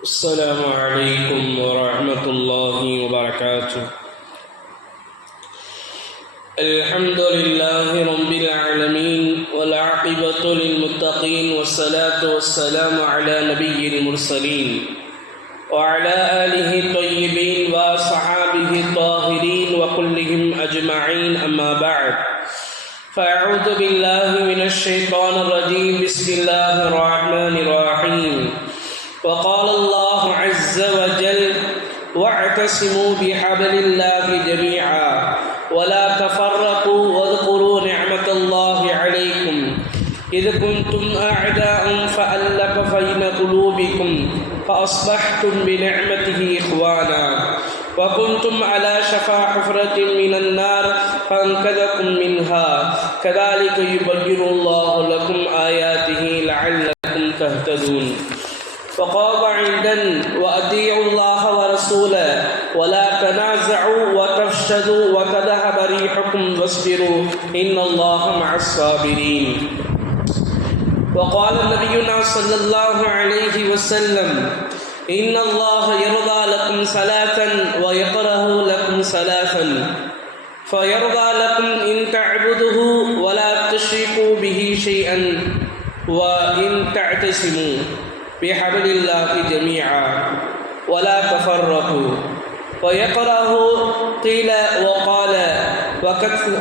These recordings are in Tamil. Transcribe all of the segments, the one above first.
السلام عليكم ورحمة الله وبركاته. الحمد لله رب العالمين والعاقبة للمتقين والصلاة والسلام على نبي المرسلين وعلى آله الطيبين وصحابه الطاهرين وكلهم أجمعين، أما بعد، فأعوذ بالله من الشيطان الرجيم. بسم الله الرحمن الرحيم. وقال الله عز وجل: واعتصموا بحبل الله جميعا ولا تفرقوا واذكروا نعمة الله عليكم إذ كنتم أعداء فألف بين قلوبكم فأصبحتم بنعمته إخوانا وكنتم على شفا حفرة من النار فأنقذكم منها كذلك يبين الله لكم آياته لعلكم تهتدون. وقال عيدا: وأطيعوا الله ورسوله ولا تنازعوا وتفسدوا وتذهب ريحكم واصبروا إن الله مع الصابرين. وقال نبينا صلى الله عليه وسلم: إن الله يرضى لكم ثلاثا ويكره لكم ثلاثا، فيرضى لكم إن تعبدوه ولا تشركوا به شيئا وإن تعتصموا بحبل الله جميعا ولا تفرقوا. ويكره قيل وقال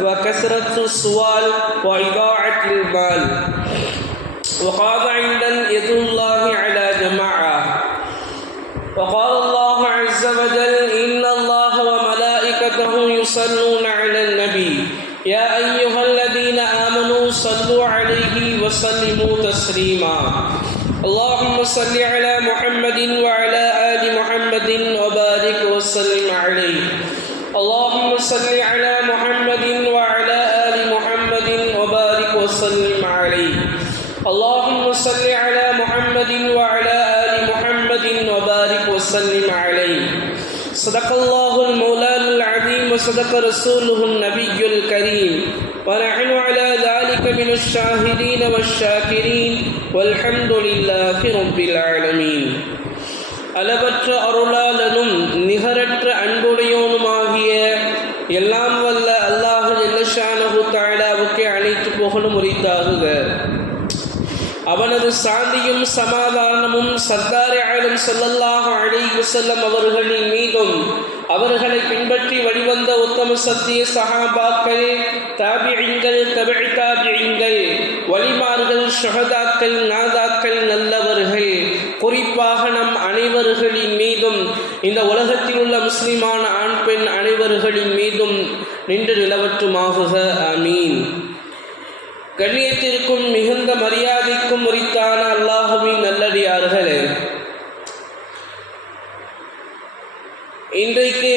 وكثرة السؤال وإضاعة المال. وقال عيدا: يد الله على جماعة. وقال الله عز وجل: إن الله وملائكته يصلون على النبي يا أيها الذين آمنوا صلوا عليه وسلموا تسليما. اللهم صل على محمد وعلى آل محمد وبارك وسلم عليه. اللهم صل على محمد وعلى آل محمد وبارك وسلم عليه. اللهم صل على محمد وعلى آل محمد وبارك وسلم عليه. صدق الله المولان العظيم وصدق رسوله النبي الكريم، ونحن على ذلك من الشاهدين والشاكرين والحمد لله رب العالمين. அளவற்ற அருளாளனும் நிகரற்ற அன்புடையோனுமாகிய எல்லாம் வல்ல அல்லாஹ் ஜல்லஷானஹு தஆலாவுக்கு அனைத்து புகழும் உரித்தாகுக. அவனது சாந்தியும் சமாதானமும் சர்தார் ஆலம் ஸல்லல்லாஹு அலைஹி வஸல்லம் அவர்களின் மீதும் அவர்களை பின்பற்றி வழிவந்த உத்தம சத்திய சஹாபாக்கள், தாபிஈன்கள், தபஇ தாபிஈன்கள், வலிமார்கள், ஷுஹதாக்கள், நாதாக்கள், நல்லவர்கள், குறிப்பாக நம் அனைவர்களின் மீதும் இந்த உலகத்தில் உள்ள முஸ்லிமான ஆண் பெண் அனைவர்களின் மீதும் நின்று நிலவற்றுமாகுக. ஆமீன். கண்ணியத்திற்கும் மிகுந்த மரியாதைக்கும் உரித்தான அல்லாஹுவின் நல்லடியார்களே, இன்றைக்கு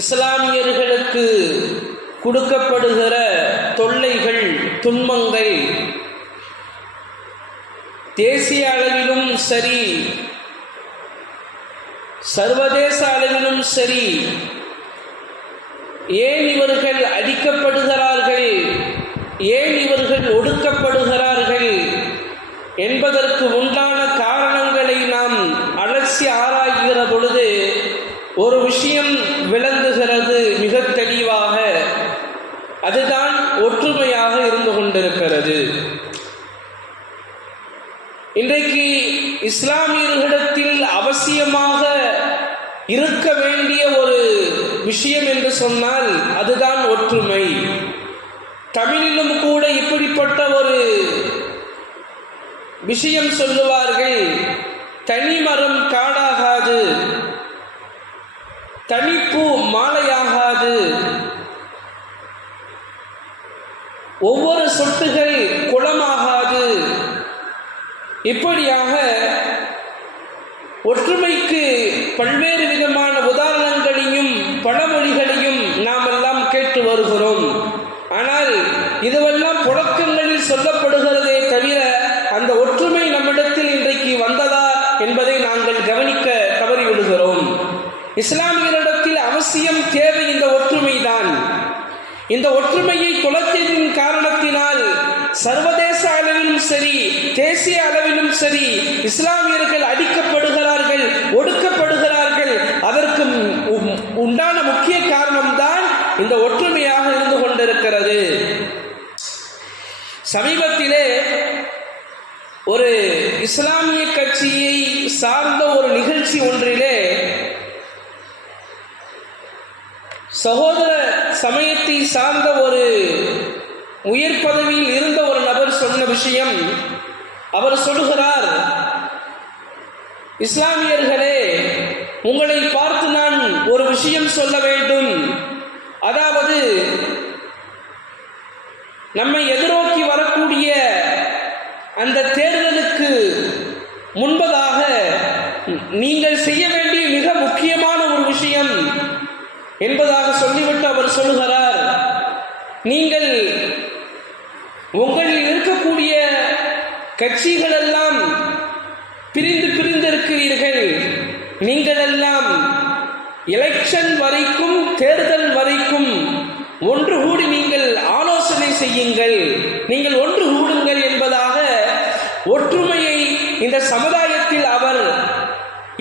இஸ்லாமியர்களுக்கு கொடுக்கப்படுகிற தொல்லைகள், துன்பங்கள் தேசிய அளவிலும் சரி, சர்வதேச அளவிலும் சரி, ஏன் இவர்கள் அடிக்கப்படுகிறார்கள், ஏன் இவர்கள் ஒடுக்கப்படுகிறார்கள் என்பதற்கு உண்டான காரணங்களை நாம் அலசி ஆராய்கிற பொழுது ஒரு விஷயம் விளங்குகிறது மிக தெளிவாக. அதுதான் ஒற்றுமையாக இருந்து கொண்டிருக்கிறது. இன்றைக்கு இஸ்லாமியர்களிடத்தில் அவசியமாக இருக்க வேண்டிய ஒரு விஷயம் என்று சொன்னால் அதுதான் ஒற்றுமை. தமிழிலும் கூட இப்படிப்பட்ட ஒரு விஷயம் சொல்லுவார்கள்: தனிமரம் காடாகாது, தனிப்பூ மாலையாகாது, ஒவ்வொரு சொட்டுகள் குளமாகாது. இப்படியாக ஒற்றுமைக்கு பல்வேறு விதமான உதாரணங்களையும் பழமொழிகளையும் நாம் எல்லாம் கேட்டு வருகிறோம். ஆனால் இதுவெல்லாம் புழக்கங்களில் சொல்லப்படுகிறதே தவிர அந்த ஒற்றுமை நம்மிடத்தில் இன்றைக்கு வந்ததா என்பதை நாங்கள் கவனிக்க தவறிவிடுகிறோம். இஸ்லாமியரிடத்தில் அவசியம் தேவை இந்த ஒற்றுமைதான். இந்த ஒற்றுமையை தொலைத்ததின் காரணத்தினால் சர்வதேச அளவிலும் சரி, தேசிய அளவிலும் சரி, இஸ்லாமியர்கள் அடிக்கப்படுகிறார்கள், ஒடுக்கப்படுகிறார்கள். அதற்கு உண்டான முக்கிய காரணம்தான் இந்த ஒற்றுமையாக இருந்து கொண்டிருக்கிறது. சமீபத்திலே ஒரு இஸ்லாமிய கட்சியை சார்ந்த ஒரு நிகழ்ச்சி ஒன்றிலே சகோதர சமயத்தை சார்ந்த ஒரு உயர் பதவியில் இருந்த ஒரு நபர் சொன்ன விஷயம், அவர் சொல்கிறார், இஸ்லாமியர்களே, உங்களை பார்த்து நான் ஒரு விஷயம் சொல்ல வேண்டும். அதாவது நம்மை எதிர்நோக்கி வரக்கூடிய அந்த தேர்தலுக்கு முன்பதாக நீங்கள் செய்ய வேண்டிய மிக முக்கியமான ஒரு விஷயம் என்பதாக சொல்லிவிட்டு அவர் சொல்லுகிறார், நீங்கள் உங்களில் இருக்கக்கூடிய கட்சிகள் எல்லாம் பிரிந்து இருக்கிறீர்கள். நீங்கள் எல்லாம் எலெக்ஷன் வரைக்கும், தேர்தல் வரைக்கும் ஒன்று கூடி நீங்கள் ஆலோசனை செய்யுங்கள், நீங்கள் ஒன்று கூடுங்கள் என்பதாக ஒற்றுமையை இந்த சமுதாயத்தில் அவர்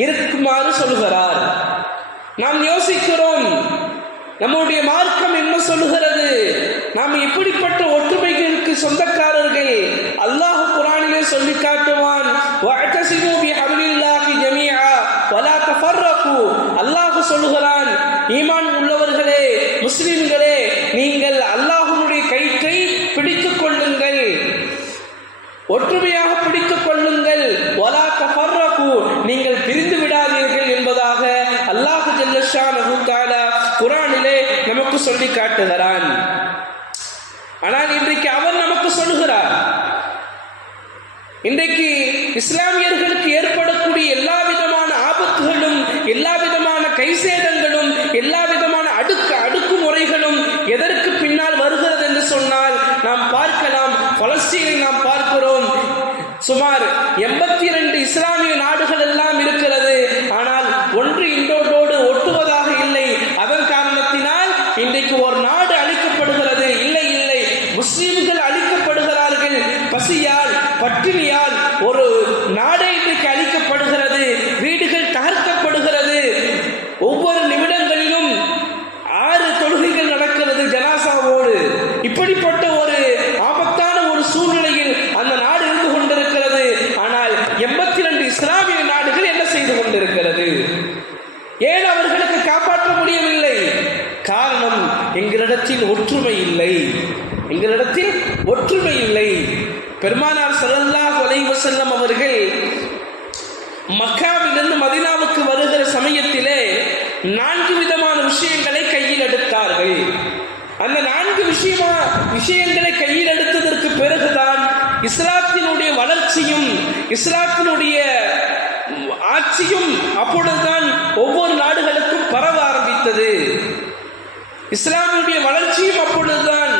இருக்குமாறு சொல்கிறார். நாம் யோசிக்கிறோம், நம்முடைய மார்க்கம் என்ன சொல்லுகிறது? நாம் இப்படிப்பட்ட ஒற்றுமைகளுக்கு சொந்தக்காரர்கள். அல்லாஹ் குர்ஆனிலே சொல்லி காட்டுவான், வஅதஸிமு பிஹப்லில்லாஹி ஜமீஆ வலா தஃபர்ரகு. அல்லாஹ் சொல்லுகிறான், ஈமான் உள்ளவர்களே, முஸ்லிம்களே, நீங்கள் அல்லாஹ்வுடைய கயிற்றை பிடித்துக் கொள்ளுங்கள், ஒற்றுமையாக பிடித்துக் கொள்ளுங்கள். வலா தஃபர்ரகு, நீங்கள் பிரிந்து விடாதீர்கள் என்பதாக அல்லாஹ் ஜல்ல ஷானஹு தஆலா குர்ஆனிலே நமக்கு சொல்லி காட்டுகிறான். ஆனால் இன்றைக்கு அவன் நமக்கு சொல்லுகிறார், இன்றைக்கு இஸ்லாமியர்களுக்கு ஏற்படக்கூடிய எல்லா விதமான ஆபத்துகளும், எல்லா விதமான கைசேதங்களும், எல்லா விதமான அடுக்குமுறைகளும் எதற்கு பின்னால் வருகிறது என்று சொன்னால் நாம் பார்க்கலாம். பலஸ்தீனை நாம் பார்க்கிறோம், சுமார் 82 இஸ்லாமிய நாடுகள் எல்லாம் இருக்கிறது. ஆனால் ஒன்று இன்னொன்றோடு ஒட்டுவதாக இல்லை. அதன் காரணத்தினால் இன்றைக்கு ஒரு நாடு அழிக்கப்படுகிறது. இல்லை, முஸ்லிம்கள் அழிக்கப்படுகிறார்கள். பசியால், பட்டினியால் ஒரு நாடே இன்றைக்கு அழிக்கப்படுகிறது. வீடுகள் தகர்க்கப்படுகிறது. ஒவ்வொரு நிமிடங்களிலும் 6 தொழுகைகள் நடக்கிறது ஜனாசாவோடு. இப்படிப்பட்ட ஒரு ஆபத்தான ஒரு சூழ்நிலையில் அந்த நாடு இருந்து கொண்டிருக்கிறது. ஆனால் 82 இஸ்லாமிய நாடுகள் என்ன செய்து கொண்டிருக்கிறது? ஏன் அவர்களுக்கு காப்பாற்ற முடியவில்லை? காரணம், எங்களிடத்தில் ஒற்றுமை இல்லை. எங்களிடத்தில் ஒற்றுமை இல்லை. பெருமானார் ஸல்லல்லாஹு அலைஹி வஸல்லம் அவர்கள் மக்காவிலிருந்து மதீனாவுக்கு வருகிற சமயத்திலே 4 விதமான விஷயங்களை கையில் எடுத்தார்கள். அந்த 4 விஷயங்களை கையில் எடுத்ததற்கு பிறகுதான் இஸ்லாத்தினுடைய வளர்ச்சியும், இஸ்லாத்தினுடைய ஆட்சியும் அப்பொழுதுதான் ஒவ்வொரு நாடுகளுக்கும் பரவ ஆரம்பித்தது. இஸ்லாமுடைய வளர்ச்சியும் அப்பொழுதுதான்.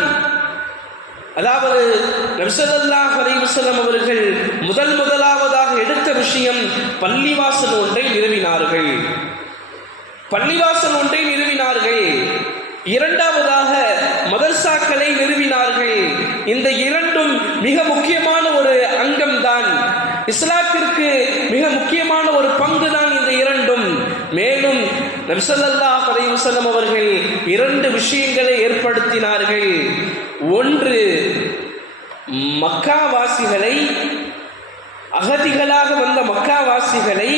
அதாவது நபி ஸல்லல்லாஹு அலைஹி வஸல்லம் அவர்கள் முதலாவதாக எடுத்த விஷயம் பள்ளிவாசல் ஒன்றை நிறுவினார்கள். பள்ளிவாசல் ஒன்றை நிறுவினார்கள். இரண்டாவதாக மதர்சாக்களை நிறுவினார்கள். இந்த இரண்டும் மிக முக்கியமான ஒரு அங்கம்தான். இஸ்லாத்திற்கு மிக முக்கியமான ஒரு பங்கு தான் இந்த இரண்டும். மேலும் நபி ஸல்லல்லாஹு அலைஹி வஸல்லம் அவர்கள் 2 விஷயங்களை ஏற்படுத்தினார்கள். ஒன்று, மக்காவாசிகளை, அகதிகளாக வந்த மக்காவாசிகளை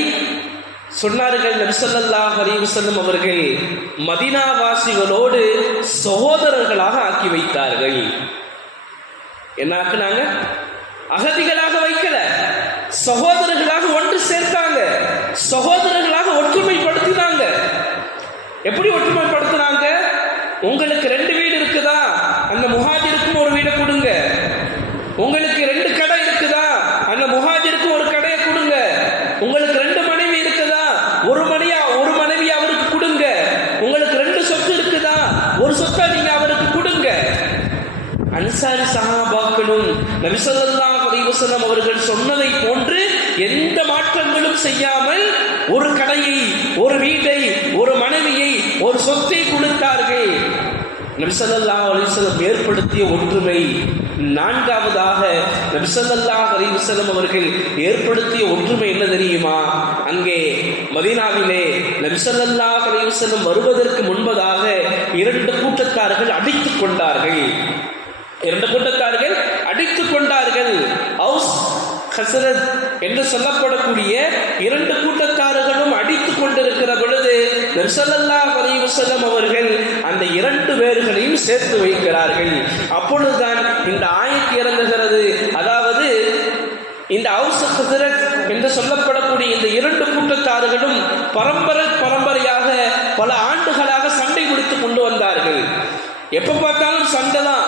சொன்னார்கள் நபி ஸல்லல்லாஹு அலைஹி வஸல்லம் அவர்கள் மதீனாவாசிகளோடு சகோதரர்களாக ஆக்கி வைத்தார்கள். என்ன ஆக்குனாங்க? அகதிகளாக வைக்கல, சகோதரர்களாக ஒன்று சேர்த்தாங்க, சகோதரர்களாக ஒற்றுமைப்படுத்தினாங்க. எப்படி ஒற்றுமைப்படுத்தினாங்க? உங்களுக்கு 2 வீடு இருக்குதா, அந்த முஹாஜிருக்கும் ஒரு வீடை கொடுங்க. உங்களுக்கு 2 கடை இருக்குதா, அந்த முஹாஜிருக்கும் ஒரு கடையை கொடுங்க. உங்களுக்கு 2 மனைவி இருக்குதா, ஒரு மனைவி அவருக்கு கொடுங்க. உங்களுக்கு 2 சொத்து இருக்குதா, ஒரு சொத்தை நீங்க அவருக்கு கொடுங்க. அன்சாரி சஹாபாக்களும் நபி ஸல்லல்லாஹு அலைஹி வஸல்லம் அவர்கள் சொன்னதை போன்று எந்த மாற்றங்களும் செய்யாமல் ஒரு கடையை, ஒரு வீட்டை, ஒரு மனைவியை, ஒரு சொத்தை கொடுத்தார்கள். நபி ஸல்லல்லாஹு அலைஹி வஸல்லம் ஏற்படுத்திய ஒற்றுமை நான்காவதாக நபி ஸல்லல்லாஹு அலைஹி வஸல்லம் அவர்கள் ஏற்படுத்திய ஒற்றுமை என்ன தெரியுமா? அங்கே மதீனாவிலே நபி ஸல்லல்லாஹு அலைஹி வஸல்லம் வருவதற்கு முன்பதாக இரண்டு கூட்டத்தார்கள் அடித்துக் கொண்டார்கள். அவுஸ் ஹஸ்ரஜ் என்று சொல்லப்படக்கூடிய இரண்டு கூட்டத்தார்களும் அடித்துக் கொண்டிருக்கிற பொழுது நபி ஸல்லல்லாஹு அலைஹி வஸல்லம் அவர்கள் அந்த இரண்டு பேர்களையும் சேர்த்து வைக்கிறார்கள். அப்பொழுதுதான் இந்த ஆயத்து இறங்குகிறது. அதாவது இந்த அவுஸ் ஹஸ்ரஜ் என்று சொல்லப்படக்கூடிய இந்த இரண்டு கூட்டத்தார்களும் பரம்பரையாக பல ஆண்டுகளாக சண்டை முடித்துக் கொண்டு வந்தார்கள். எப்ப பார்த்தாலும் சண்டை தான்,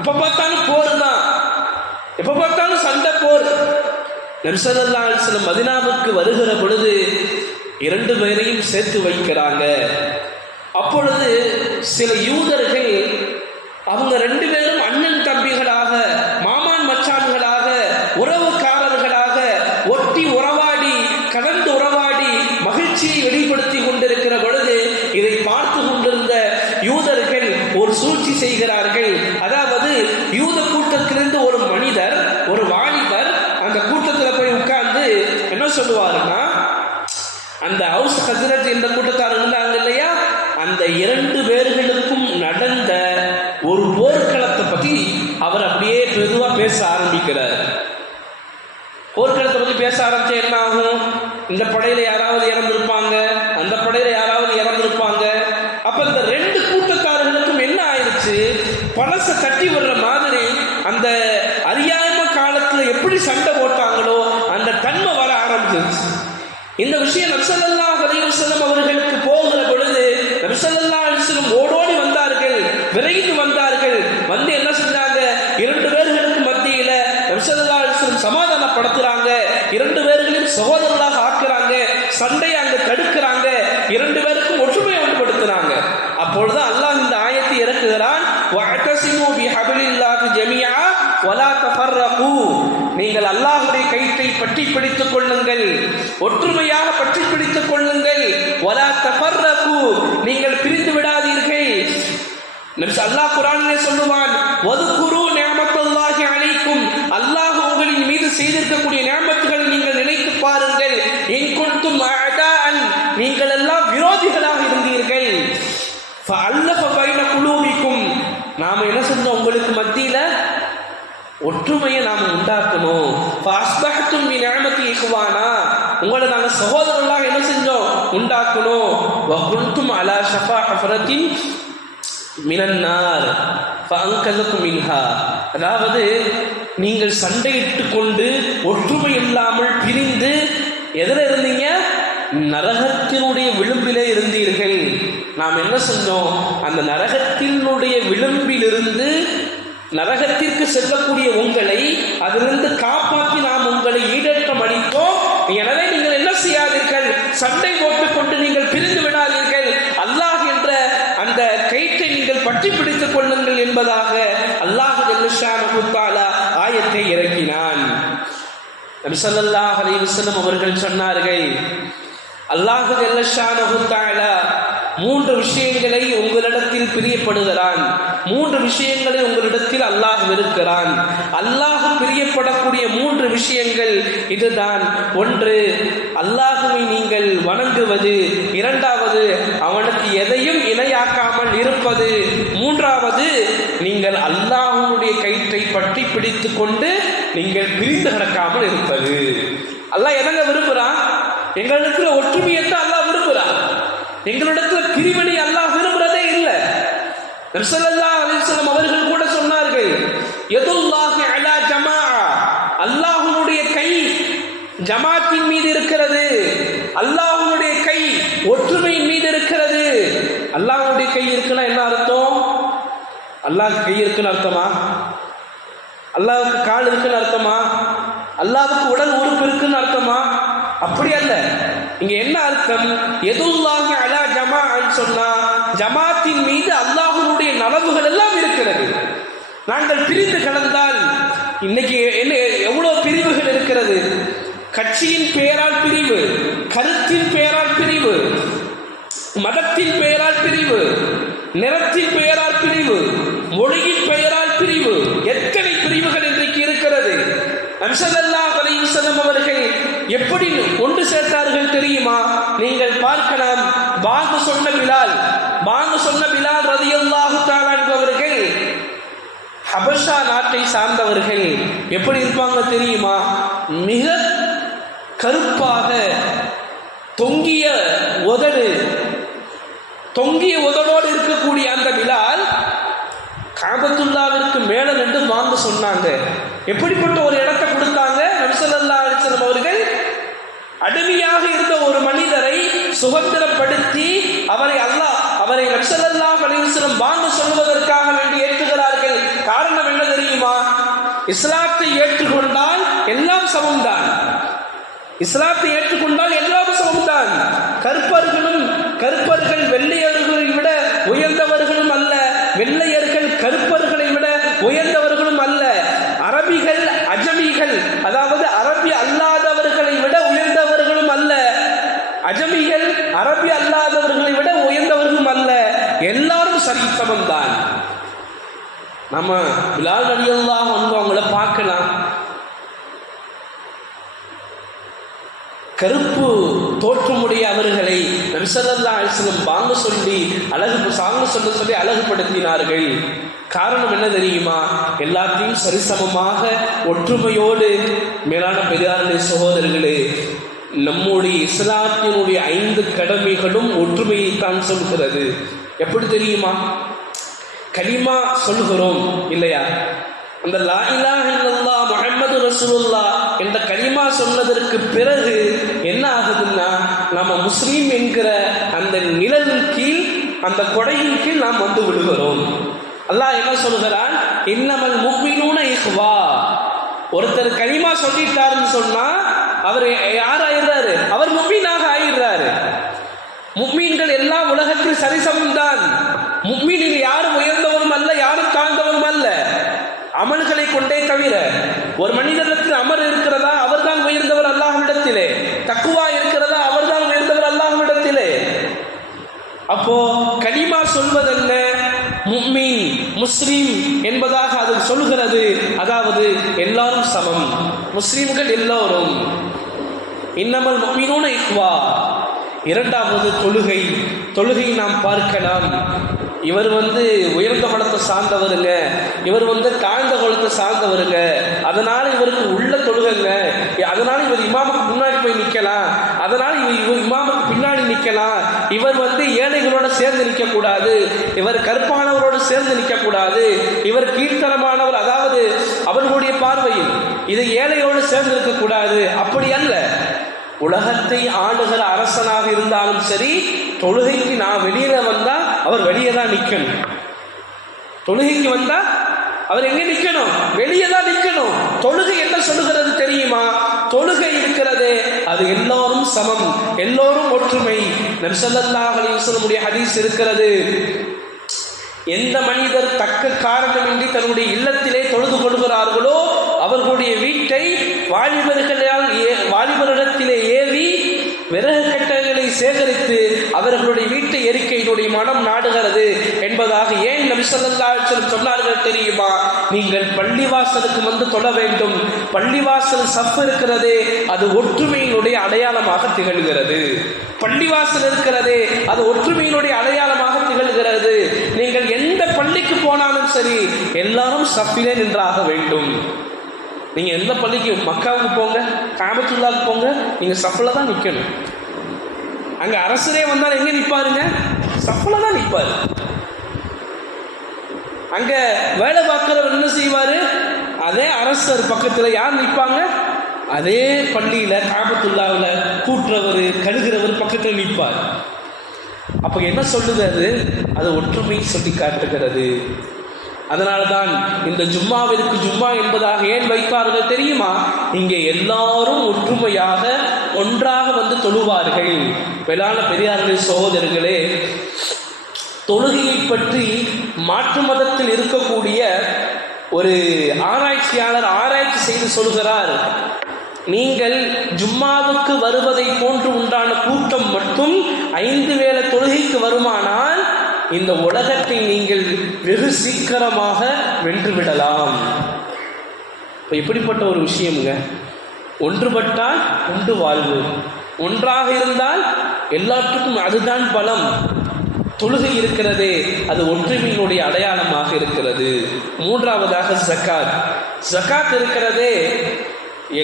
எப்ப பார்த்தாலும் போர் தான், எப்ப பார்த்தாலும் சண்டை போர். நபி ஸல்லல்லாஹு அலைஹி வஸல்லம் மதீனாவுக்கு வருகிற பொழுது இரண்டு பேரையும் சேர்த்து வைக்கிறாங்க. அப்பொழுது சில யூதர்கள் அவங்க ரெண்டு பேரும் அண்ணன் தம்பிகளாக, மாமான் மச்சான்களாக, உறவுக்காரர்களாக ஒட்டி உறவாடி கலந்து உறவாடி மகிழ்ச்சியை வெளிப்படுத்தி கொண்டிருக்கிற பொழுது இதை பார்த்து கொண்டிருந்த யூதர்கள் ஒரு சூழ்ச்சி செய்கிறார்கள். அதாவது யூத கூட்டத்திலிருந்து ஒரு மனிதர், ஒரு வாலிபர் அந்த கூட்டத்தில் போய் உட்கார்ந்து என்ன சொல்லுவாருன்னா, அந்த அவுஸ் ஹஸ்ரஜ் என்ற கூட்டத்தார் இருந்தாங்க இல்லையா, அந்த இரண்டு பேர்களுக்கும் நடந்த ஒரு போர்க்களத்தை பத்தி அவர் அப்படியே மெதுவா பேச ஆரம்பிக்கிறார். போர்க்களத்தை பத்தி பேச ஆரம்பிச்சா என்ன ஆகும்? இந்த படையில யாராவது இறந்திருப்பாங்க, அந்த படையில யாராவது இறந்திருப்பாங்க. அப்ப இந்த ரெண்டு கூட்டத்தார்களுக்கும் என்ன ஆயிடுச்சு, பழச தட்டி விடுற மாதிரி அந்த அறியாம காலத்துல எப்படி சண்டை போட்டாங்களோ அந்த தன்மை வர ஆரம்பிச்சிருச்சு. இந்த விஷயம் நபி ஸல்லல்லாஹு அலைஹி வஸல்லம் அவர்களுக்கு போகிற பொழுது நபி ஸல்லல்லாஹு அலைஹி வஸல்லம் ஓடோடி வந்தார்கள், விரைந்து வந்தார்கள். வந்து என்ன செஞ்சாங்க, இரண்டு பேர்களுக்கு மத்தியில நபி ஸல்லல்லாஹு அலைஹி வஸல்லம் சமாதானப்படுத்துறாங்க, இரண்டு பேர்களையும் சகோதரர்களாக ஆக்குறாங்க, சண்டையை அங்க தடுக்கிறாங்க, இரண்டு பேருக்கும் ஒற்றுமை ஏற்படுத்துறாங்க. அப்பொழுது அல்லாஹ் இந்த ஆயத்தை இறக்குகிறான், வஅதஸிமு பிஹப்லில்லாஹி ஜமீஆ வலா தஃபர்ரகு. நீங்கள் அல்லாஹ்வுடைய கயிற்றை பற்றி பிடித்துக் கொள்ளுங்கள், ஒற்றுமையாக பற்றி பிடித்துக் கொள்ளுங்கள். வலா தஃபர்ரகு, நீங்கள் பிரிந்து விடாதீர்கள். அல்லாஹ் குர்ஆனிலே சொல்லுவான், வதுகுரு நிஅமத்துல்லாஹி அலைக்கும், அல்லாஹ் உங்களின் மீது செய்திருக்கக்கூடிய நிஅமத்துகளை நீங்கள் நினைத்து பாருங்கள். இன் குன்தும் அஅதாஅன், நீங்கள் எல்லாம் விரோதிகளாக இருந்தீர்கள். ஃபஅல்லஃப பைன குலூபிக்கும், நாம என்ன செஞ்சோம், உங்களுக்கு மத்தியில ஒற்றுமையை நாம உண்டாக்கணும். ஃபஅஸ்பஹ்தும் பிநிஅமதி இக்வானா, உங்களை நாங்க சகோதரர்களாக என்ன செஞ்சோம், உண்டாக்கணும். வகுன்தும் அலா ஷஃபா ஹஃபரத்தின் மினன் நார் ஃபஅன்கஸகும் மின்ஹா, அதாவது நீங்கள் சண்டையிட்டு கொண்டு ஒற்றுமை இல்லாமல் பிரிந்து எதிர இருந்தீங்க, நரகத்தினுடைய விளிம்பிலே இருந்தீர்கள். நாம் என்ன செஞ்சோம், அந்த நரகத்தினுடைய விளிம்பிலிருந்து நரகத்திற்கு செல்லக்கூடிய உங்களை அதிலிருந்து காப்பாற்றி நாம் உங்களை ஈடேற்றம் அளித்தோம். எனவே நீங்கள் என்ன செய்யாதீர்கள், சண்டை போட்டுக்கொண்டு நீங்கள் பிரிந்து விடாதீர்கள், அல்லாஹ் என்ற அந்த கயிற்றை நீங்கள் பற்றி பிடித்துக் கொள்ளுங்கள் என்பதாக அல்லாஹ் ஜல்ல ஷானஹு தஆலா ஆயத்தை இறக்கினான். நபி ஸல்லல்லாஹு அலைஹி வஸல்லம் அவர்கள் சொன்னார்கள், அல்லாஹ் ஜல்ல ஷானஹு தஆலா மூன்று விஷயங்களை உங்களிடத்தில் பிரியப்படுகிறான், மூன்று விஷயங்களை உங்களிடத்தில் அல்லாஹ் வெறுக்கிறான். அல்லாஹ் பிரியப்படக்கூடிய மூன்று விஷயங்கள் இதுதான். ஒன்று, அல்லாஹுவை நீங்கள் வணங்குவது. இரண்டாவது, அவனுக்கு எதையும் இணையாக்காமல் இருப்பது. மூன்றாவது, நீங்கள் அல்லாஹ்வுடைய கயிற்றை பற்றி பிடித்துக் கொண்டு நீங்கள் பிரிந்து கிடக்காமல் இருப்பது. அல்லாஹ் என்னங்க விரும்புறான்? எங்களிடத்துல ஒற்றுமையத்தை அல்லாஹ் விரும்புறான். எங்களிடத்துல பிரிவினை அல்லாஹ் விரும்புறதே இல்லை. நபி ஸல்லல்லாஹு அலைஹி வஸல்லம் அவர்கள் கூட சொன்னார்கள், யதுல்லாஹி அலா ஜமாஅ, அல்லாஹ்வுடைய கை ஜமாத்தின் மீது இருக்கிறது, அல்லாஹ்வுடைய கை ஒற்றுமையின் மீது இருக்கிறது. அல்லாஹ்வுடைய கை இருக்குன்னா என்ன அர்த்தம்? அல்லாஹ்வுக்கு கை இருக்குன்னு அர்த்தமா? அல்லாஹ்வுக்கு கால் இருக்குன்னு அர்த்தமா? அல்லாஹ்வுக்கு உடல் உறுப்பு இருக்குன்னு அர்த்தமா? அப்படி அல்ல. இங்க என்ன அர்த்தம்? யதுல்லாஹி அலா ஜமாஅன்னு சொன்னா ஜமாத்தின் மீது அல்லாஹ்வுடைய நலவுகள் எல்லாம் இருக்கிறது. நாங்கள் பிரிந்து கிடந்தால் இன்னைக்கு என்ன எவ்வளவு பிரிவுகள் இருக்கிறது. கட்சியின் பெயரால் பிரிவு, கருத்தின் பெயரால் பிரிவு, மதத்தின் பெயரால் பிரிவு, நிறத்தின் பெயரால் பிரிவு, மொழியின் பெயரால் பிரிவு, எத்தனை பிரிவுகள் இன்றைக்கு இருக்கிறது. நபி ஸல்லல்லாஹு அலைஹி வஸல்லம் அவர்கள் எப்படி ஒன்று சேர்த்தார்கள் தெரியுமா? நீங்கள் பார்க்கலாம். பாங்கு சொன்ன பிலால் ரலியல்லாஹு தஆலா அவர்கள் ஹபஷா நாட்டை சார்ந்தவர்கள். எப்படி இருப்பாங்க தெரியுமா? மிக கருப்பாக தொங்கிய உதடோடு இருக்கக்கூடிய அந்த பிலால் காபத்துல்லாவிற்கு மேல நின்று வாங்க சொன்னாங்க. எப்படிப்பட்ட ஒரு இடத்தை கொடுத்தாங்க நபி ஸல்லல்லாஹு அலைஹி வஸல்லம் அவர்கள்? அடிமையாக இருந்த ஒரு மனிதரை சுதந்திரப்படுத்தி அவரை நபி ஸல்லல்லாஹு அலைஹி வஸல்லம் வாங்க சொல்வதற்காக வேண்டி ஏற்றுகிறார்கள். காரணம் என்ன தெரியுமா? இஸ்லாத்தை ஏற்றுக்கொண்டால் எல்லாம் சமம்தான். இஸ்லாத்தை ஏற்றுக்கொண்டால் எல்லாம் சமம்தான். கருப்பர்கள் வெள்ளையர்களை விட உயர்ந்தவர்களும் அல்ல, வெள்ளையர்கள் கருப்பர்களை விட உயர்ந்தவர்களும் அல்ல. அரபிகள் அஜமிகள், அதாவது அரபி அல்லாதவர்களை விட உயர்ந்தவர்களும் அல்ல, அஜமிகள் அரபி அல்லாதவர்களை விட உயர்ந்தவர்களும் அல்ல, எல்லாரும் சரிசமம் தான். நம்ம பிலால் ரலியல்லாஹு அன்ஹு அவங்கள பார்க்கலாம். கருப்பு தோற்றமுடைய அவர்களை நபி ஸல்லல்லாஹு அலைஹி வஸல்லம் பாங்க சொல்லி அழகுபடுத்தினார்கள். காரணம் என்ன தெரியுமா? எல்லாத்தையும் சரிசமமாக ஒற்றுமையோடு. மேலான பெரியார்களே, சகோதரர்களே, நம்முடைய இஸ்லாத்தினுடைய 5 கடமைகளும் ஒற்றுமையை தான் சொல்கிறது. எப்படி தெரியுமா? கலிமா சொல்கிறோம் இல்லையா? அந்த லா இலாஹ இல்லல்லாஹ் முஹம்மது ரசூலுல்லாஹ் என்ற கலிமா சொன்னதற்கு பிறகு என்ன ஆகுதுன்னா, நம்ம முஸ்லீம் என்கிற அந்த நிழலின் கீழ், அந்த கொடையின் கீழ் நாம் வந்து விடுகிறோம். அல்லாஹ் என்ன சொல்கிறான்? இன்னமல் முஃமினூன இஹ்வா. ஒருத்தர் கலிமா சொல்லிட்டாருன்னு சொன்னா அவர் யார் ஆயிடுறாரு? அவர் முஃமினாக ஆயிடுறாரு. முஃமின்கள் எல்லா உலகத்தில் சரிசமம் தான். முஃமினில் யாரும் உயர்ந்தவரும் அல்ல, யாரும் தாழ்ந்தவரும் அல்ல, அமல்களை கொண்டே தவிர. ஒரு மனிதனிடத்தில் அமர் இருக்கிறதா, அவர்தான் உயர்ந்தவர் அல்லாஹ்விடத்திலே. தக்குவா இருக்கிறதா, அவர்தான் உயர்ந்தவர் அல்லாஹ்விடத்திலே. அப்போ கலிமா சொல்வதென்ன? முஃமின், முஸ்லிம் என்பதாக அது சொல்கிறது. அதாவது எல்லாரும் சமம், முஸ்லிம்கள் எல்லோரும். இன்னமல் முஃமினூன இஹ்வா. இரண்டாவது தொழுகை நாம் பார்க்கலாம். இவர் உயர்ந்த குலத்தை சார்ந்தவருங்க, இவர் தாழ்ந்த குலத்தை சார்ந்தவருங்க, அதனால இவருக்கு உள்ள தொழுகைங்க, அதனால இவர் இமாமுக்கு முன்னாடி போய் நிற்கலாம், அதனால இவர் இமாமுக்கு பின்னாடி நிற்கலாம், இவர் ஏழைகளோட சேர்ந்து நிற்கக்கூடாது, இவர் கற்பானவரோடு சேர்ந்து நிற்கக்கூடாது, இவர் கீழ்த்தரமானவர், அதாவது அவர்களுடைய பார்வையில் இது ஏழையோடு சேர்ந்து இருக்கக்கூடாது. அப்படி அல்ல. உலகத்தை ஆளுகிற அரசனாக இருந்தாலும் சரி, தொழுகைக்கு நான் வெளியில வந்தா அவர் வெளியே தான் நிற்கணும். தொழுகைக்கு வந்தா அவர் எங்க நிற்கணும்? வெளியே தான் நிற்கணும். தொழுகை என்ன சொல்லுகிறது தெரியுமா? தொழுகை இருக்கிறது, அது எல்லோரும் சமம், எல்லோரும் ஒற்றுமை. நபி ஸல்லல்லாஹு அலைஹி வஸல்லம் ஹதீஸ் இருக்கிறது. எந்த மனிதர் தக்க காரணமின்றி தன்னுடைய இல்லத்திலே தொழுது கொள்கிறார்களோ அவர்களுடைய வீட்டை வாலிபரிடத்திலே ஏவி விறகு கட்டைகளை சேகரித்து அவர்களுடைய வீட்டை எரிக்கையினுடைய மனம் நாடுகிறது என்பதாக ஏன் நபி ஸல்லல்லாஹு அலைஹி வஸல்லம் சொன்னார்கள் தெரியுமா? நீங்கள் பள்ளிவாசலுக்கு தொழ வேண்டும். பள்ளிவாசல் சஃப் இருக்கிறதே, அது ஒற்றுமையினுடைய அடையாளமாக திகழ்கிறது. பள்ளிவாசல் இருக்கிறதே, அது ஒற்றுமையினுடைய அடையாளமாக திகழ்கிறது. நீங்கள் எந்த பள்ளிக்கு போனாலும் சரி, எல்லாரும் சஃபிலே நின்றாக வேண்டும். நீங்க எந்த பள்ளிக்கு, மக்காவுக்கு போங்க, காபத்துல்லாவுக்கு போங்க, நீங்க சஃப்ல தான் நிக்கணும். அங்க அரசரே வந்தால் எங்க நிற்பாருங்க? சஃப்ல தான் நிற்பாரு. அங்க வேலை பார்க்கிறவர் என்ன செய்வாரு? அதே அரசர் பக்கத்துல யார் நிற்பாங்க? அதே பள்ளியில காபத்துல்லாவுல கூட்டுறவர் கழுகிறவர் பக்கத்தில் நிற்பார். அப்ப என்ன சொல்லுகிறது? அது ஒற்றுமை சொல்லி காட்டுகிறது. அதனால்தான் இந்த ஜும்மாவிற்கு ஜும்மா என்பதாக ஏன் வைத்தார்கள் தெரியுமா? இங்கே எல்லாரும் ஒற்றுமையாக ஒன்றாக தொழுவார்கள். மேலான பெரியார்களே, சகோதரர்களே, தொழுகையை பற்றி மாற்று மதத்தில் இருக்கக்கூடிய ஒரு ஆராய்ச்சியாளர் ஆராய்ச்சி செய்து சொல்கிறார், நீங்கள் ஜும்மாவுக்கு வருவதை போன்று உண்டான கூட்டம் மட்டும் 5 வேளை தொழுகைக்கு வருமானால் இந்த உலகத்தை நீங்கள் வெகு சீக்கிரமாக வென்றுவிடலாம். இப்போ எப்படிப்பட்ட ஒரு விஷயம்ங்க, ஒன்றுபட்டால் உண்டு வாழ்வு, ஒன்றாக இருந்தால் எல்லாத்துக்கும் அதுதான் பலம். தொழுகை இருக்கிறதே அது ஒற்றுமையினுடைய அடையாளமாக இருக்கிறது. மூன்றாவதாக ஜகாத். ஜகாத் இருக்கிறதே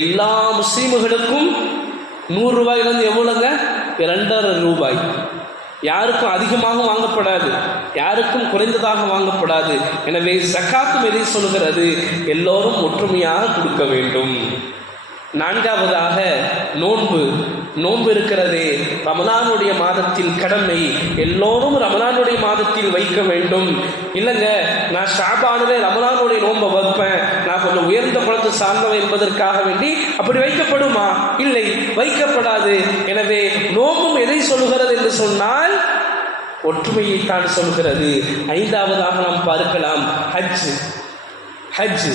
எல்லா முஸ்லீம்களுக்கும் 100 ரூபாயிலிருந்து எவ்வளோங்க, 2.5 ரூபாய். யாருக்கும் அதிகமாக வாங்கப்படாது, யாருக்கும் குறைந்ததாக வாங்கப்படாது. எனவே ஜகாத்தும் எதை சொல்கிறது, எல்லோரும் ஒற்றுமையாக கொடுக்க வேண்டும். நான்காவதாக நோன்பு. நோன்பு இருக்கிறதே ரமலானுடைய மாதத்தில் கடமை, எல்லோரும் ரமலானுடைய மாதத்தில் வைக்க வேண்டும். இல்லைங்க நான் ஷாபானிலே ரமலானுடைய நோன்பை வைப்பேன், நான் கொஞ்சம் உயர்ந்த குலத்தை சார்ந்தவன் என்பதற்காக வேண்டி அப்படி வைக்கப்படுமா? இல்லை, வைக்கப்படாது. எனவே நோன்பும் எதை சொல்கிறது என்று சொன்னால் ஒற்றுமையை தான் சொல்கிறது. ஐந்தாவதாக நாம் பார்க்கலாம் ஹஜ். ஹஜ்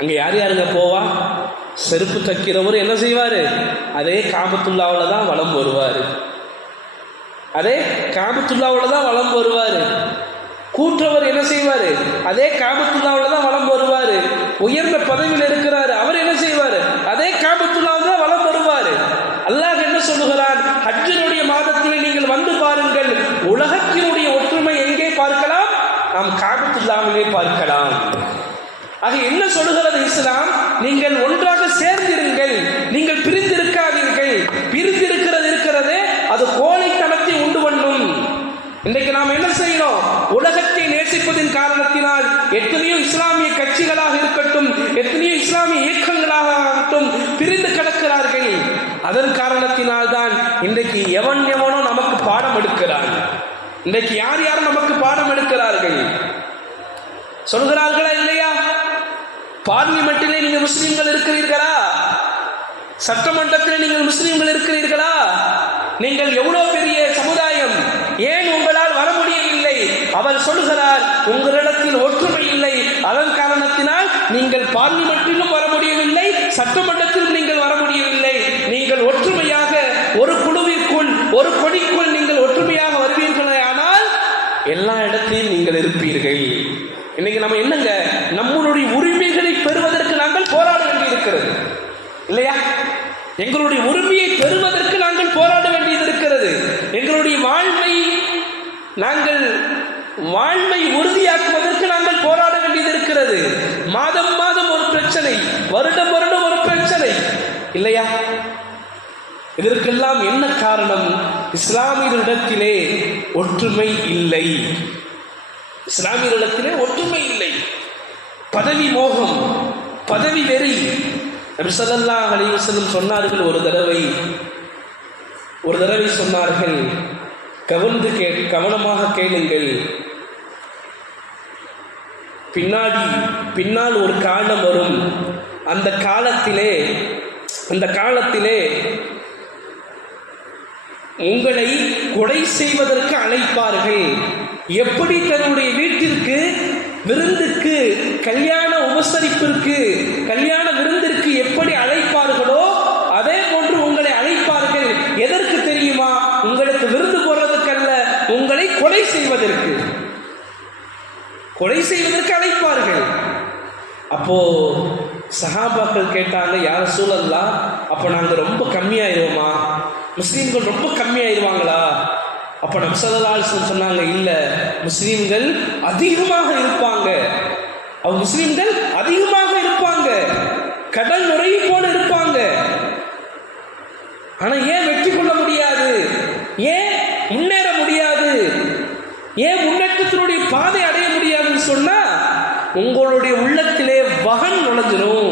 அங்கே யார் யாருங்க போவா? செருப்பு தைக்கிறவர் என்ன செய்வார்? அதே காபத்துல்லாவில் தான் வலம் வருவார். அதே காபத்துல்லாவில் தான் வலம் வருவார். கூற்றவர் என்ன செய்வார்? அதே காபத்துல்லாவில் தான் வலம் வருவார். உயர்ந்த பதவியில் இருக்கிறார், அவர் என்ன செய்வார்? அதே காபத்துல்லாவில் தான் வலம் வருவார். அல்லாஹ் என்ன சொல்லுகிறான்? ஹஜ்ஜினுடைய மாதத்தில் நீங்கள் வந்து பாருங்கள், உலகத்தினுடைய ஒற்றுமை எங்கே பார்க்கலாம்? நாம் காபத்துல்லாவிலே பார்க்கலாம். ஆக என்ன சொல்லுகிறது இஸ்லாம்? நீங்கள் ஒன்றாக சேர்ந்திருங்கள், நீங்கள் பிரிந்திருக்காதீர்கள். இருக்கிறதே அது கோழைத்தனத்தை உண்டு பண்ணும். இன்றைக்கு நாம் என்ன செய்யணும்? உலகத்தை நேசிப்பதின் காரணத்தினால் எத்தனையோ இஸ்லாமிய கட்சிகளாக இருக்கட்டும், எத்தனையோ இஸ்லாமிய இயக்கங்களாக ஆகட்டும் பிரிந்து கிடக்கிறார்கள். அதன் காரணத்தினால் தான் இன்றைக்கு எவனோ நமக்கு பாடம் எடுக்கிறார். இன்றைக்கு யார் நமக்கு பாடம் எடுக்கிறார்கள்? சொல்கிறார்களா இல்லையா? பார்லிமெண்டிலே நீங்கள் முஸ்லிம்கள் இருக்கிறீர்களா? சட்டமன்றத்தில் நீங்கள் முஸ்லிம்கள் இருக்கிறீர்களா? நீங்கள் எவ்வளவு பெரிய சமுதாயம், ஏன் உங்களால் வர முடியவில்லை? அவர் சொல்கிறார், உங்களிடத்தில் ஒற்றுமை இல்லை, அதன் காரணத்தினால் நீங்கள் பார்லிமெண்டிலும் வர முடியவில்லை, சட்டமன்றத்திலும் நீங்கள் வர முடியவில்லை. நீங்கள் ஒற்றுமையாக ஒரு குழுவிற்குள், ஒரு கொடிக்குள் நீங்கள் ஒற்றுமையாக வருவீர்களே ஆனால் எல்லா இடத்திலும் நீங்கள் இருப்பீர்கள். இன்னைக்கு நம்ம என்னங்க, நம்மளுடைய உரிமைகளை பெறுவதற்கு நாங்கள் போராட வேண்டி இருக்கிறது இல்லையா? எங்களுடைய உரிமையை பெறுவதற்கு நாங்கள் போராட வேண்டியது இருக்கிறது. எங்களுடைய வாழ்வை உறுதியாக்குவதற்கு நாங்கள் போராட வேண்டியது இருக்கிறது. மாதம் மாதம் ஒரு பிரச்சனை, வருடம் வருடம் ஒரு பிரச்சனை இல்லையா? இதற்கெல்லாம் என்ன காரணம்? இஸ்லாமியர்களிடத்திலே ஒற்றுமை இல்லை. இஸ்லாமியர்களிடத்திலே ஒற்றுமை இல்லை. பதவி மோகம், பதவி வெறி. நபி ஸல்லல்லாஹு அலைஹி வஸல்லம் சொன்னார்கள், ஒரு தடவை சொன்னார்கள், கவனமாக கேளுங்கள். பின்னால் ஒரு காலம் வரும், அந்த காலத்திலே உங்களை கொலை செய்வதற்கு அழைப்பார்கள். எப்படி தன்னுடைய வீட்டிற்கு விருந்துக்கு, கல்யாண உபசரிப்பிற்கு, கல்யாண விருந்திற்கு எப்படி அழைப்பார்களோ அதே போன்று உங்களை அழைப்பார்கள். எதற்கு தெரியுமா? உங்களுக்கு விருந்து போடுறதுக்கல்ல, உங்களை கொலை செய்வதற்கு அழைப்பார்கள். அப்போ சஹாபாக்கள் கேட்டாங்க, யார ரசூலல்லாஹ், அப்ப நாங்க ரொம்ப கம்மியாயிருவோமா? முஸ்லீம்கள் ரொம்ப கம்மியாயிருவாங்களா? அப்ப நபி ஸல்லல்லாஹு அலைஹி வஸல்லம் சொன்னாங்க, இல்ல, முஸ்லீம்கள் அதிகமாக இருப்பாங்க. முஸ்லீம்கள் அதிகமாக இருப்பாங்க, கடல் நுரை போல இருப்பாங்க. ஆனா ஏன் வெற்றி கொள்ள முடியாது? ஏன் முன்னேற முடியாது? ஏன் முன்னேற்றத்தினுடைய பாதை அடைய முடியாதுன்னு சொன்னா, உங்களுடைய உள்ளத்திலே வகன் நுழைஞ்சிடும்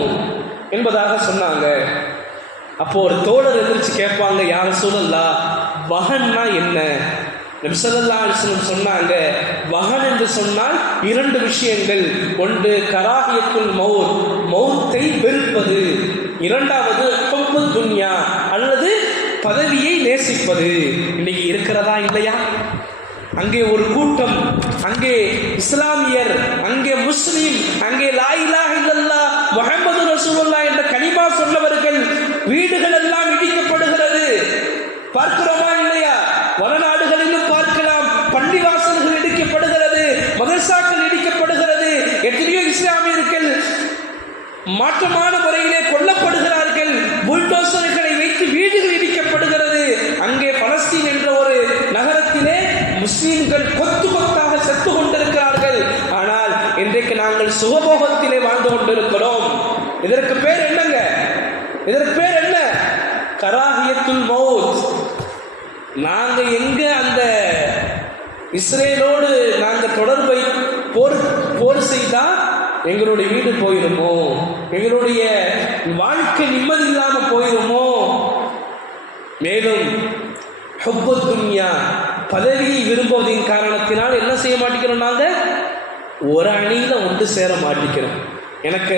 என்பதாக சொன்னாங்க. அப்போ ஒரு தோழர் எதிர்த்து கேட்பாங்க, யார ரசூலல்லாஹ், வகன்னா என்ன? நபி ஸல்லல்லாஹு அலைஹி வஸல்லம் சொன்னாங்க, வகன் என்று சொன்னால் 2 விஷயங்கள். ஒன்று கராஹியத்துல் மௌத், மௌத்தை வெறுப்பது. இரண்டாவது ஹுப்பு துன்யா, அல்லது பதவியை நேசிப்பது. இன்னைக்கு இருக்கிறதா இல்லையா? அங்கே ஒரு கூட்டம், அங்கே இஸ்லாமியர், அங்கே முஸ்லிம், அங்கே லா இலாஹ இல்லல்லாஹ் முஹம்மது ரசூலுல்லாஹ் என்ற கலிமா சொன்னவர்கள் வீடுகள் எல்லாம் இடிக்கப்படுகிறது. பார்க்கிறோமா இல்லையா? வடநாடுகளிலும் பார்க்கலாம், பள்ளிவாசல்கள் நாங்கள் சுகபோகத்திலே வாழ்ந்து கொண்டிருக்கிறோம். இதற்கு பேர் என்னங்க? இதற்கு பேர் என்ன? கராஹியத்துல் மௌத். நாங்க எங்க அந்த இஸ்ரேலோடு நாங்கள் தொடர்பை போர் செய்தா எங்களுடைய வீடு போயிருமோ, எங்களுடைய வாழ்க்கை நிம்மதி இல்லாமல் போயிருமோ. மேலும் ஹுப்பு துன்யா, பதவியை விரும்புவதின் காரணத்தினால் என்ன செய்ய மாட்டேங்கிறோம்? நாங்கள் ஒரு அணியில ஒன்று சேர மாட்டேங்கிறோம். எனக்கு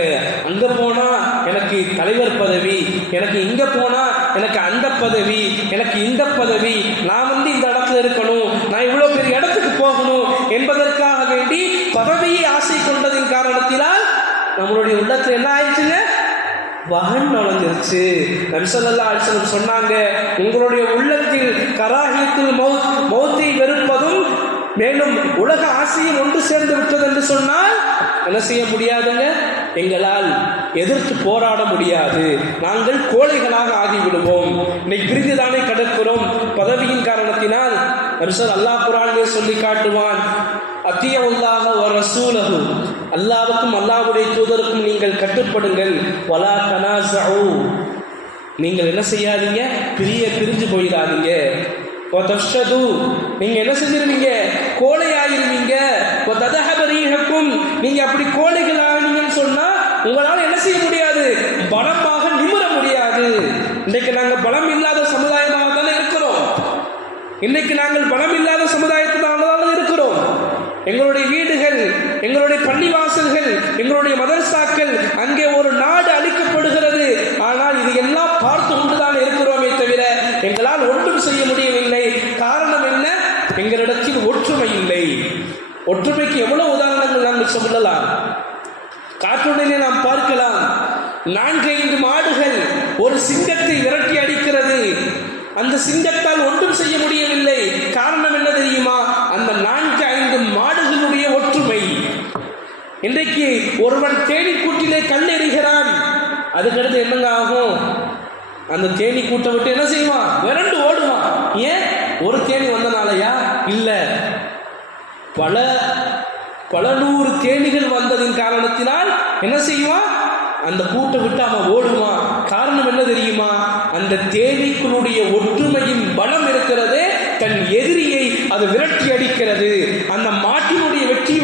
அங்க போனா எனக்கு தலைவர் பதவி, எனக்கு இங்க போனா எனக்கு அந்த பதவி, எனக்கு இந்த பதவி, நான் இந்த இடத்துல இருக்கணும், நான் இவ்வளவு பெரிய இடத்துக்கு போகணும் என்பதற்காக வேண்டி பதவியை ஆசை கொண்டதின் காரணத்தினால் நம்மளுடைய உள்ளத்துல என்ன ஆயிடுச்சுங்க? வகன் நுழைஞ்சிருச்சு. நபி ஸல்லல்லாஹு அலைஹி வஸல்லம் சொன்னாங்க, உங்களுடைய உள்ளத்தில் கராஹியத்துல் மௌத்தை வெறுப்பதும் மேலும் உலக ஆசையும் ஒன்று சேர்ந்து விட்டது என்று சொன்னால் என்ன செய்ய முடியாதுங்க? எங்களால் எதிர்த்து போராட முடியாது. நாங்கள் கோழைகளாக ஆகிவிடுவோம். இன்னைக்கு பிரிந்துதானே கிடக்கிறோம் பதவியின் காரணத்தினால். அல்லாஹ் குர்ஆனிலே சொல்லி காட்டுவான், அத்தியல்லாஹ வ ரசூலஹு, அல்லாஹ்வுக்கும் அல்லாஹ்வுடைய தூதருக்கும் நீங்கள் கட்டுப்படுங்கள். வலா தனாஸஉ, நீங்கள் என்ன செய்யாதீங்க? பிரிஞ்சு போயிடாதீங்க. நீங்க என்ன செஞ்சிருவீங்க? கோழையாயிருவீங்க. நீங்க அப்படி கோழைகள் ஆனீங்கன்னு சொன்னா உங்களால் என்ன செய்ய முடியாது? பலமாக நிமிர முடியாது. இன்னைக்கு நாங்கள் பலம் இல்லாத சமுதாயமாக தானே இருக்கிறோம். இன்னைக்கு நாங்கள் பலம் இல்லாத சமுதாயத்தினால்தான் இருக்கிறோம். எங்களுடைய வீடுகள், எங்களுடைய பள்ளிவாசல்கள், எங்களுடைய மதரசாக்கள், அங்கே ஒரு நாடு அழிக்கப்படுகிறது. ஆனால் இது எல்லாம் பார்த்து கொண்டுதான் இருக்கிறோமே தவிர எங்களால் ஒன்றும் செய்ய முடியவில்லை. காரணம் என்ன? எங்களிடத்தில் ஒற்றுமை இல்லை. ஒற்றுமைக்கு எவ்வளவு உதாரணங்கள் நாங்கள் சொல்லலாம். காற்றுடனே நாம் பார்க்கலாம். 4-5 மாடுகள் ஒரு சிங்கத்தை விரட்டி அடிக்கிறது. அந்த சிங்கத்தால் ஒன்றும் செய்ய முடியவில்லை. காரணம் என்ன தெரியுமா? அந்த 4-5 மாடுகளுடைய ஒற்றுமை. இன்றைக்கு ஒருவன் தேனி கூட்டிலே கல் எறிகிறான், அதுக்கடுத்து என்னங்க ஆகும்? அந்த தேனி கூட்டை விட்டு என்ன செய்வான்? விரண்டு ஓடுவான். ஏன்? ஒரு தேனி வந்தனாலயா? இல்ல, பல நூறு தேனிகள் வந்ததின் காரணத்தினால் என்ன செய்வான்? அந்த கூட்டை விட்டு அவன் ஓடுவான். காரணம் என்ன தெரியுமா? அந்த தேனீக்களுடைய ஒற்றுமையின் பலம் இருக்கிறது. தன் எதிரியை அது விரட்டி அடிக்கிறது. அந்த மாட்டினுடைய வெற்றி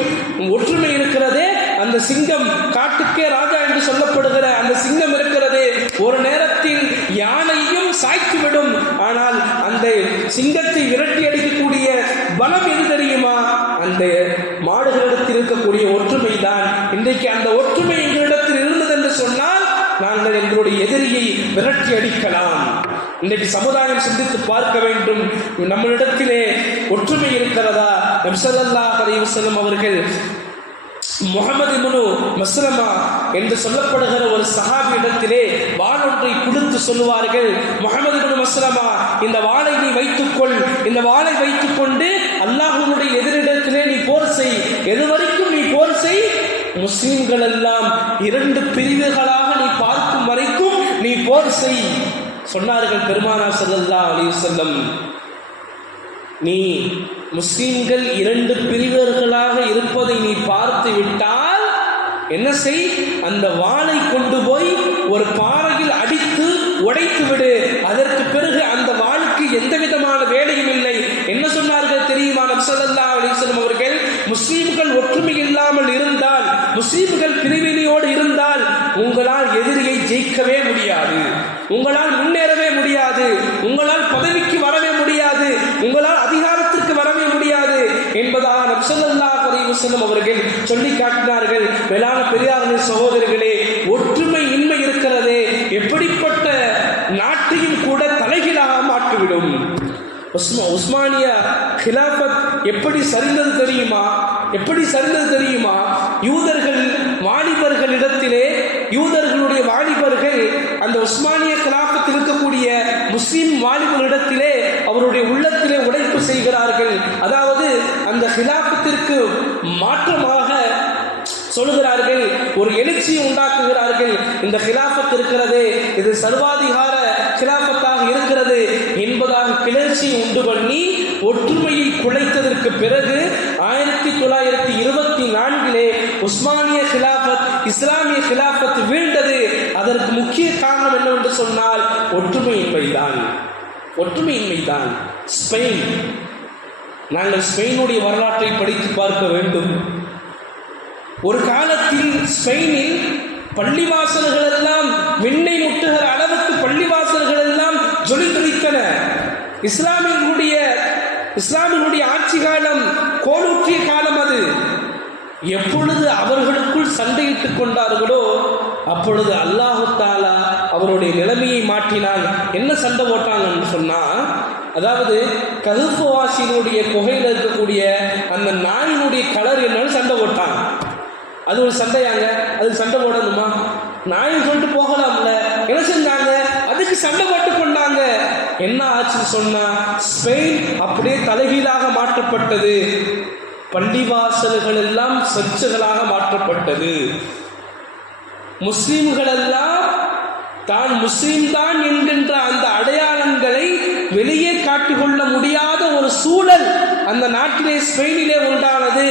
ஒற்றுமை இருக்கிறதே. அந்த சிங்கம், காட்டுக்கே ராஜா என்று சொல்லப்படுகிற அந்த சிங்கம் இருக்கிறது, ஒரு நேரத்தில் யானையும் சாய்த்துவிடும். ஆனால் அந்த சிங்கத்தை விரட்டி அடிக்கக்கூடிய பலம் எது தெரியுமா? அந்த மாடுகளிடத்தில் இருக்கக்கூடிய ஒற்றுமை தான். இன்றைக்கு அந்த ஒற்றுமை எங்களிடத்தில் இருந்தது என்று சொன்னால் நாங்கள் எங்களுடைய எதிரியை விரட்டி அடிக்கலாம். இன்றைக்கு சமுதாயம் சிந்தித்து பார்க்க வேண்டும், நம்மளிடத்திலே ஒற்றுமை இருக்கிறதா? நபி ஸல்லல்லாஹு அலைஹி வஸல்லம் அவர்கள் முஹம்மது இப்னு மஸ்லமா என்று சொல்லப்படுகிற ஒரு சஹாபியிடத்திலே வாள் ஒன்றை கொடுத்து சொல்லுவார்கள், முஹம்மது இப்னு மஸ்லமா, இந்த வாளை நீ வைத்துக்கொள், இந்த வாளை வைத்துக்கொண்டு அல்லாஹ்வுடைய எதிரிடத்திலே நீ போர் செய். எதுவரைக்கும் நீ போர் செய்? முஸ்லிம்கள் எல்லாம் 2 பிரிவுகளாக நீ பார்க்கும் வரைக்கும் நீ போர் செய் சொன்னார்கள் பெருமானார் ஸல்லல்லாஹு அலைஹி வஸல்லம். நீ முஸ்லிம்கள் 2 பிரிவர்களாக இருப்பதை நீ பார்த்து விட்டால் என்ன செய்? அந்த வாளை கொண்டு போய் ஒரு பாறையில் அடித்து உடைத்து விடு. அதற்கு பிறகு அந்த வாளுக்கு எந்த விதமான வேலையும் இல்லை. என்ன சொன்னார்கள் தெரியுமா நபி ஸல்லல்லாஹு அலைஹி வஸல்லம் அவர்கள்? முஸ்லிம்கள் ஒற்றுமை இல்லாமல் இருந்தால், முஸ்லிம்கள் பிரிவினையோடு இருந்தால் உங்களால் எதிரியை ஜெயிக்கவே முடியாது, உங்களால் முன்னேறவே முடியாது, உங்களால் பதவிக்கு வரவே முடியாது, உங்களால் அதிகாரத்திற்கு வரவே முடியாது என்பதாக நபி ஸல்லல்லாஹு அலைஹி வஸல்லம் அவர்கள் சொல்லி காட்டினார்கள். மேலான பெரியார்களே, சகோதரர்களே, ஒற்றுமை இன்மை இருக்கிறதே எப்படிப்பட்ட நாட்டையும் கூட தலைகீழாக மாற்றிவிடும். உஸ்மானிய கிலாபத் எப்படி சரிந்தது தெரியுமா? எப்படி சரிந்தது தெரியுமா? யூதர்கள் வாலிபர்களிடத்திலே, யூதர்களுடைய வாலிபர்கள் அந்த உஸ்மானிய கிலாபத்தில் இருக்கக்கூடிய முஸ்லிம் வாலிபர்களிடத்திலே அவருடைய உள்ளத்திலே உடைப்பு செய்கிறார்கள். அதாவது அந்த கிலாபத்திற்கு மாற்றமாக சொல்லுகிறார்கள், ஒரு எழுச்சியை உண்டாக்குகிறார்கள். இந்த கிலாபத் இருக்கிறது, இது சர்வாதிகார கிலாபத்தாக இருக்கிறது என்பதாக கிளர்ச்சியை உண்டு பண்ணி ஒற்றுமையை குலைத்ததற்கு பிறகு 1924 உஸ்மானிய கிலாபத், இஸ்லாமிய கிலாபத் வீழ்ந்தது. அதற்கு முக்கிய காரணம் என்னவென்று சொன்னால் ஒற்றுமையின்மைதான். ஒற்றுமையின்மைதான். ஸ்பெயின், நாங்கள் ஸ்பெயினுடைய வரலாற்றை படித்து பார்க்க வேண்டும். ஒரு காலத்தில் ஸ்பெயினில் பள்ளிவாசல்கள் எல்லாம் விண்ணை முட்டுகிற அளவுக்கு பள்ளிவாசல்கள் எல்லாம் ஜொலித்தன. இஸ்லாமினுடைய ஆட்சி காலம், கோலூற்றிய காலம் அது. எப்பொழுது அவர்களுக்குள் சண்டையிட்டுக் கொண்டார்களோ அப்பொழுது அல்லாஹு தஆலா அவருடைய நிலைமையை மாற்றினான். என்ன சண்டை போட்டாங்கன்னு சொன்னா, அதாவது கஹ்ஃப் வாசியினுடைய குகையில் இருக்கக்கூடிய அந்த நாயினுடைய கலர் என்னன்னு சண்டை போட்டாங்க. அது ஒரு சண்டையாங்க, அதுக்கு சண்டை போடணுமா? நாயின் சொல்லிட்டு போகலாம்ல. என்ன செஞ்சாங்க? அதுக்கு சண்டை போட்டு கொண்டாங்க. என்ன ஆச்சுன்னு சொன்னா, ஸ்பெயின் அப்படியே தலைகீழாக மாற்றப்பட்டது. பள்ளிவாசல்கள் எல்லாம் சர்ச்சுகளாக மாற்றப்பட்டது. முஸ்லிம்கள் எல்லாம் தான் முஸ்லிம் தான் என்கின்ற அந்த அடையாளங்களை வெளியே காட்டிக்கொள்ள முடியாத ஒரு சூழல் அந்த நாட்டிலே, ஸ்பெயினிலே உண்டானது.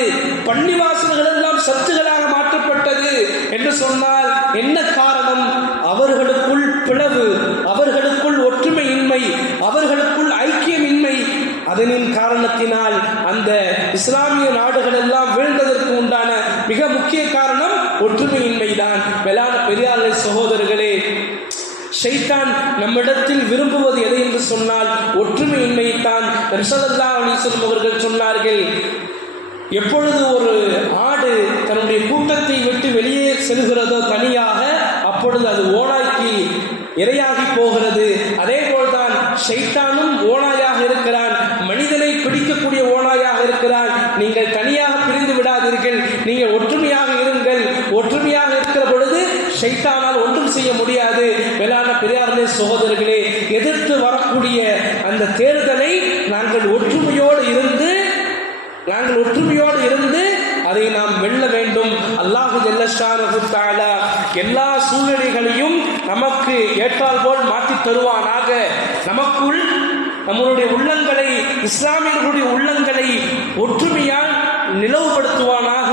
பள்ளிவாசல்கள் எல்லாம் சர்ச்சுகளாக மாற்றப்பட்டது என்று சொன்னால் என்ன காரணம்? அவர்களுக்குள் பிளவு, அவர்களுக்குள் ஒற்றுமையின்மை, அவர்களுக்குள் ஐக்கியமின்மை. அதனின் காரணத்தினால் அந்த இஸ்லாமிய நாடுகள் எல்லாம் வீழ்ந்ததற்கு உண்டான மிக முக்கிய காரணம் ஒற்றுமையின்மைதான். மேலான பெரியார்களே, சகோதரர்களே, ஷைத்தான் நம்மிடத்தில் விரும்புவது எதை என்று சொன்னால் ஒற்றுமையின்மையைத்தான். ஸல்லல்லாஹு அலைஹி வஸல்லம் அவர்கள் சொன்னார்கள், எப்பொழுது ஒரு ஆடு தன்னுடைய கூட்டத்தை விட்டு வெளியே செல்கிறதோ தனியாக, அப்பொழுது அது ஓநாய்க்கு இரையாகி போகிறது. அதே போல்தான் ஷைத்தானும் ஓநாயாக இருக்கிறான், மனிதனை பிடிக்கக்கூடிய ஓநாயாக இருக்கிறான். நீங்கள் தனியாக பிரிந்து விடாதீர்கள், நீங்கள் ஒற்றுமையாக இருங்கள். ஒற்றுமையாக இருக்கிற பொழுது ஷைத்தானால் ஒன்றும் செய்ய முடியாது. மேலான பெரியார்களே, சகோதரர்களே, எதிர்த்து வரக்கூடிய அந்த தேர்தலை நாங்கள் ஒற்றுமையோடு இருந்து அதை நாம் வெல்ல வேண்டும். அல்லாஹு ஜல்லஷானஹு தஆலா எல்லா சூழ்நிலைகளையும் நமக்கு ஏற்றால் போல் மாற்றி தருவானாக. நமக்குள் நம்மளுடைய உள்ளங்களை, இஸ்லாமியர்களுடைய உள்ளங்களை ஒற்றுமையால் நிலவுபடுத்துவானாக.